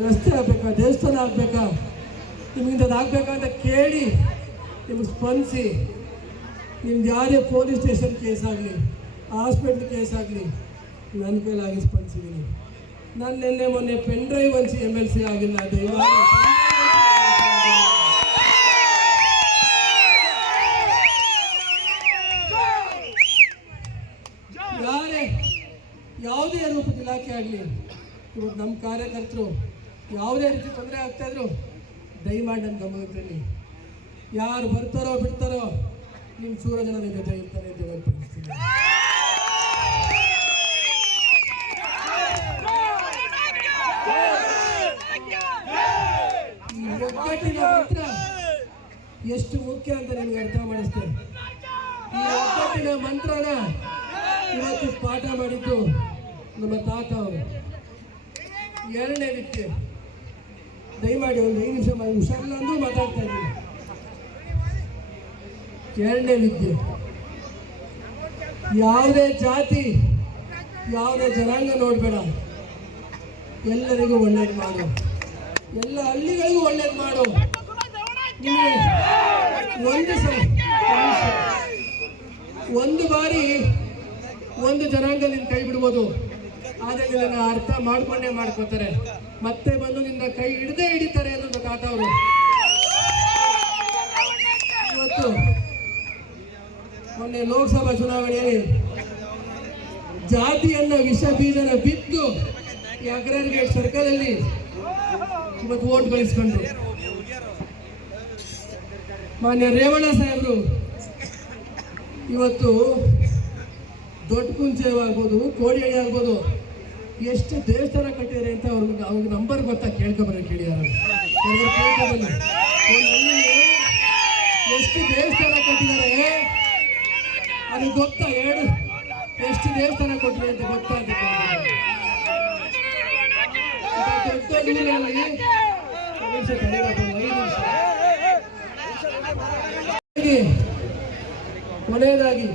ರಸ್ತೆ ಆಗ್ಬೇಕಾ? ದೇವಸ್ಥಾನ ಆಗ್ಬೇಕಾ? ನಿಮ್ಗಿಂದ ಆಗ್ಬೇಕಾ ಅಂತ ಕೇಳಿ ನಿಮ್ಗೆ ಸ್ಪಂದಿಸಿ. ನಿಮ್ದು ಯಾರೇ ಪೊಲೀಸ್ ಸ್ಟೇಷನ್ ಕೇಸ್ ಆಗಲಿ, ಹಾಸ್ಪಿಟ್ಲ್ ಕೇಸ್ ಆಗಲಿ ನನ್ನ ಕೈಲಾಗಿ ಸ್ಪಂದಿಸಿದ್ದೀನಿ. ನಾನು ನಿನ್ನೆ ಮೊನ್ನೆ ಪೆನ್ ಡ್ರೈವ್ ಹಂಚಿ ಎಂ ಎಲ್ ಸಿ ಆಗಿಲ್ಲ ದಯವಾಗಿ ಯಾರೇ, ಯಾವುದೇ ರೂಪದ ಇಲಾಖೆ ಆಗಲಿ, ಇವತ್ತು ನಮ್ಮ ಕಾರ್ಯಕರ್ತರು ಯಾವುದೇ ರೀತಿ ತೊಂದರೆ ಆಗ್ತಾ ಇದ್ರು ದಯಮಾಡಿ ನನ್ನ ಗಮನದಲ್ಲಿ ಯಾರು ಬರ್ತಾರೋ ಬಿಡ್ತಾರೋ ನಿಮ್ಮ ಜೊತೆ ಅಂತ ಹೇಳ್ತೀನಿ ಈ ಒಗ್ಗಟ್ಟಿನ ಮಂತ್ರ ಎಷ್ಟು ಮುಖ್ಯ ಅಂತ ನಿಮ್ಗೆ ಅರ್ಥ ಮಾಡಿಸ್ತೇನೆ. ಈ ಒಗ್ಗಟ್ಟಿನ ಮಂತ್ರನ ಇವತ್ತು ಪಾಠ ಮಾಡಿದ್ದು ನಮ್ಮ ತಾತ ಅವರು. ಎರಡನೇ ವ್ಯಕ್ತಿ ದಯಮಾಡಿ ಒಂದು ಐದು ನಿಮಿಷ ಮಾಡಿ, ಹುಷಾರಿಲ್ಲ ಮಾತಾಡ್ತಾ ಇದ್ದೀನಿ. ಎರಡನೇ ವಿದ್ಯೆ. ಯಾವುದೇ ಜಾತಿ, ಯಾವುದೇ ಜನಾಂಗ ನೋಡಬೇಡ. ಎಲ್ಲರಿಗೂ ಒಳ್ಳೇದು ಮಾಡು. ಎಲ್ಲ ಹಳ್ಳಿಗಳಿಗೂ ಒಳ್ಳೇದು ಮಾಡು. ಒಂದು ಒಂದು ಬಾರಿ ಒಂದು ಜನಾಂಗ ನಿನ್ನ ಕೈ ಬಿಡ್ಬೋದು. ಆದರೆ ಇದನ್ನ ಅರ್ಥ ಮಾಡ್ಕೊಂಡೇ ಮಾಡ್ಕೋತಾರೆ. ಮತ್ತೆ ಬಂದು ನಿನ್ನ ಕೈ ಹಿಡದೆ ಹಿಡಿತಾರೆ ಅನ್ನೋದು ತಾತ ಅವರು. ಇವತ್ತು ಮೊನ್ನೆ ಲೋಕಸಭಾ ಚುನಾವಣೆಯಲ್ಲಿ ಜಾತಿಯನ್ನ ವಿಷ ಬೀಜನ ಬಿದ್ದು ಈ ಸರ್ಕಲ್ ಅಲ್ಲಿ ಇವತ್ತು ಓಟ್ ಗಳಿಸ್ಕೊಂಡ್ರು. ಮಾನ್ಯ ರೇವಣ್ಣ ಸಾಹೇಬ್ರು, ಇವತ್ತು ದೊಡ್ಡ ಕುಂಚೆ ಆಗ್ಬೋದು ಕೋಡಿಹಳ್ಳಿ ಆಗ್ಬೋದು ಎಷ್ಟು ದೇವಸ್ಥಾನ ಕಟ್ಟಿದ್ದಾರೆ ಅಂತ ಅವ್ರಿಗೆ ಅವ್ರಿಗೆ ನಂಬರ್ ಗೊತ್ತಾ? ಕೇಳ್ಕೊಬರ ಒಂದ್ ಎಷ್ಟು ದೇವಸ್ಥಾನ ಕಟ್ಟಿದ್ದಾರೆ? ಅದು ಗೊತ್ತಾ? ಹೇಳು ಎಷ್ಟು ದೇವಸ್ಥಾನ ಕೊಟ್ಟಿದೆ ಅಂತ ಗೊತ್ತಾ ಅಂತ ಕೊನೆಯದಾಗಿ,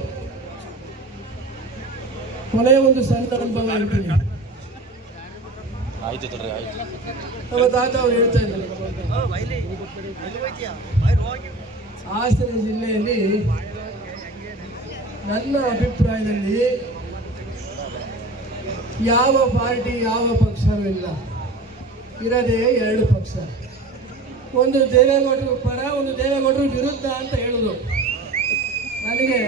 ಕೊನೆಯ ಒಂದು ಸಣ್ಣ ಅನುಭವ ಹೇಳ್ತೀನಿ. ಆಯ್ತು ತಡ್ರಿ, ಆಯ್ತು. ನಮ್ಮ ತಾತ ಅವ್ರು ಹೇಳ್ತಾ ಇದ್ದಾರೆ ಹಾಸನ ಜಿಲ್ಲೆಯಲ್ಲಿ ನನ್ನ ಅಭಿಪ್ರಾಯದಲ್ಲಿ ಯಾವ ಪಾರ್ಟಿ ಯಾವ ಪಕ್ಷವೂ ಇಲ್ಲ. ಇರದೇ ಎರಡು ಪಕ್ಷ. ಒಂದು ದೇವೇಗೌಡರು ಪರ, ಒಂದು ದೇವೇಗೌಡರು ವಿರುದ್ಧ ಅಂತ ಹೇಳುದು. ನನಗೆ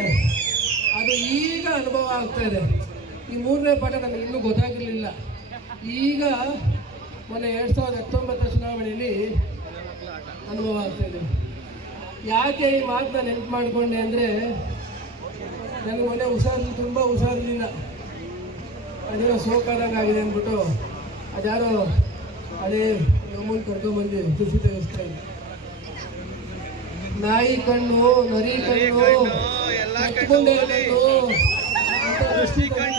ಅದು ಈಗ ಅನುಭವ ಆಗ್ತಾ ಇದೆ. ಈ ಮೂರನೇ ಪಾಠ ನನಗೆ ಇನ್ನೂ ಗೊತ್ತಾಗಿರಲಿಲ್ಲ ಈಗ ಮೊನ್ನೆ ಎರಡು ಸಾವಿರದ ಹತ್ತೊಂಬತ್ತರ ಚುನಾವಣೆಯಲ್ಲಿ ಅನುಭವ ಆಗ್ತಾ ಇದೆ. ಯಾಕೆ ಈ ಮಾತನ್ನ ನೆನಪು ಮಾಡಿಕೊಂಡೆ ಅಂದರೆ ನನಗೆ ಮೊನ್ನೆ ಹುಷಾರು ತುಂಬ ಹುಷಾರಿರಲಿಲ್ಲ ಅದೇನೋ ಸೋಕಾದಂಗೆ ಆಗಿದೆ ಅಂದ್ಬಿಟ್ಟು ಅದ್ಯಾರೋ ಅದೇ ನಮ್ಮನ್ನು ಕರ್ಕೊಂಡ್ಬಂದು ತುಸಿ ತೆಗೆಸ್ತಾ ಇದ್ದೆ ನಾಯಿ ಕಣ್ಣು ನರಿ ಕಣ್ಣು ಕಣ್ಣು ಕಣ್ಣು.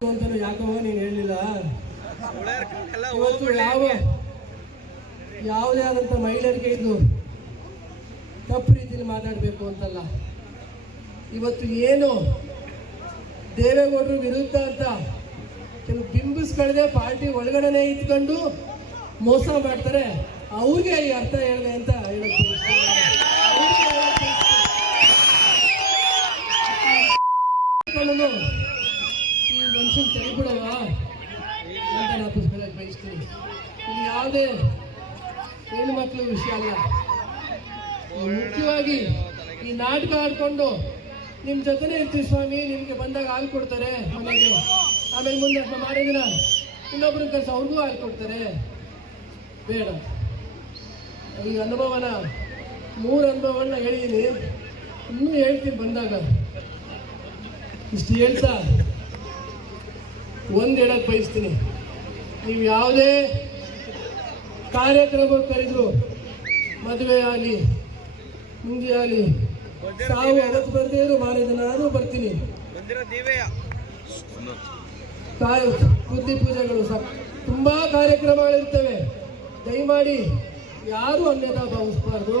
ಅಂತಾನು ಯಾಕವ ನೀನು ಹೇಳಲಿಲ್ಲ ಇವತ್ತು ಯಾವ ಯಾವುದೇ ಆದಂಥ ಮಹಿಳೆಯರಿಗೆ ಇದು ತಪ್ಪು ರೀತಿಯಲ್ಲಿ ಮಾತಾಡಬೇಕು ಅಂತಲ್ಲ. ಇವತ್ತು ಏನು ದೇವೇಗೌಡರು ವಿರುದ್ಧ ಅಂತ ಕೆಲವು ಬಿಂಬಿಸ್ಕೊಳ್ಳದೆ ಪಾರ್ಟಿ ಒಳಗಡೆನೆ ಇಟ್ಕೊಂಡು ಮೋಸ ಮಾಡ್ತಾರೆ. ಅವ್ರಿಗೆ ಈ ಅರ್ಥ ಹೇಳಿದೆ ಅಂತ ಹೇಳಕ್ ಮನುಷ್ಯನ ನಾನು ಪುಸ್ತಕಕ್ಕೆ ಬಯಸ್ತೀನಿ. ಇದು ಯಾವುದೇ ಹೆಣ್ಮಕ್ಳು ವಿಷಯ ಅಲ್ಲ. ಮುಖ್ಯವಾಗಿ ಈ ನಾಟಕ ಆಡ್ಕೊಂಡು ನಿಮ್ಮ ಜೊತೆನೇ ಇರ್ತೀವಿ ಸ್ವಾಮಿ, ನಿಮಗೆ ಬಂದಾಗ ಹಾಲು ಕೊಡ್ತಾರೆ ಮನೆಗೆ ಆಮೇಲೆ ಮುಂದೆ ಮಾರೇ ದಿನ ಇನ್ನೊಬ್ರು ಕೆಲಸ ಅವ್ರಿಗೂ ಹಾಲು ಕೊಡ್ತಾರೆ. ಬೇಡ. ಈ ಅನುಭವನ, ಮೂರು ಅನುಭವನ ಹೇಳಿದ್ದೀನಿ ಇನ್ನೂ ಹೇಳ್ತೀನಿ ಬಂದಾಗ. ಇಷ್ಟು ಹೇಳ್ತಾ ಒಂದು ಹೇಳಕ್ ಬಯಸ್ತೀನಿ. ನೀವು ಯಾವುದೇ ಕಾರ್ಯಕ್ರಮ ಕರೆದ್ರು, ಮದುವೆ ಆಗಲಿ ಮುಂಜಿ ಆಗಲಿ ತಾವು ಅದಕ್ಕೆ ಬರ್ತೇ ಇರೋ ಮಾರೇ ನಾನು ಬರ್ತೀನಿ. ಬುದ್ಧಿ ಪೂಜೆಗಳು ಸಹ ತುಂಬಾ ಕಾರ್ಯಕ್ರಮಗಳಿರ್ತವೆ. ದಯಮಾಡಿ ಯಾರು ಅನ್ಯತಾ ಭಾವಿಸ್ಬಾರ್ದು.